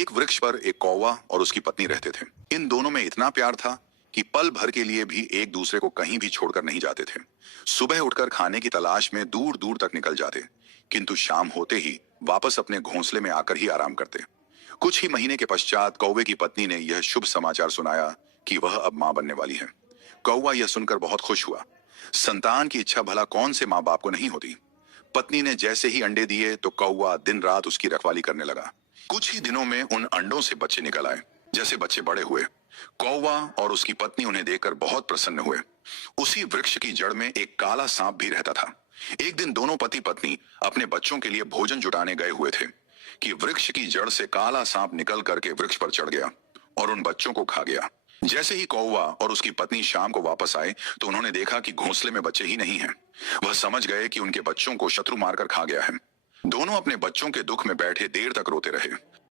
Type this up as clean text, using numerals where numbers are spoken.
एक वृक्ष पर एक कौवा और उसकी पत्नी रहते थे। इन दोनों में इतना प्यार था कि पल भर के लिए भी एक दूसरे को कहीं भी छोड़कर नहीं जाते थे। सुबह उठकर खाने की तलाश में दूर दूर तक निकल जाते, किंतु शाम होते ही वापस अपने घोंसले में आकर ही आराम करते। कुछ ही महीने के पश्चात कौवे की पत्नी ने यह शुभ समाचार सुनाया कि वह अब मां बनने वाली है। कौवा यह सुनकर बहुत खुश हुआ। संतान की इच्छा भला कौन से माँ बाप को नहीं होती। पत्नी ने जैसे ही अंडे दिए तो कौवा दिन रात उसकी रखवाली करने लगा। कुछ ही दिनों में उन अंडों से बच्चे निकल आए। जैसे बच्चे बड़े हुए, कौवा और उसकी पत्नी उन्हें देखकर बहुत प्रसन्न हुए। उसी वृक्ष की जड़ में एक काला सांप भी रहता था। एक दिन दोनों पति पत्नी अपने बच्चों के लिए भोजन जुटाने गए हुए थे कि वृक्ष की जड़ से काला सांप निकल करके वृक्ष पर चढ़ गया और उन बच्चों को खा गया। जैसे ही कौवा और उसकी पत्नी शाम को वापस आए तो उन्होंने देखा कि घोंसले में बच्चे ही नहीं हैं। वह समझ गए कि उनके बच्चों को शत्रु मारकर खा गया है। दोनों अपने बच्चों के दुख में बैठे देर तक रोते रहे।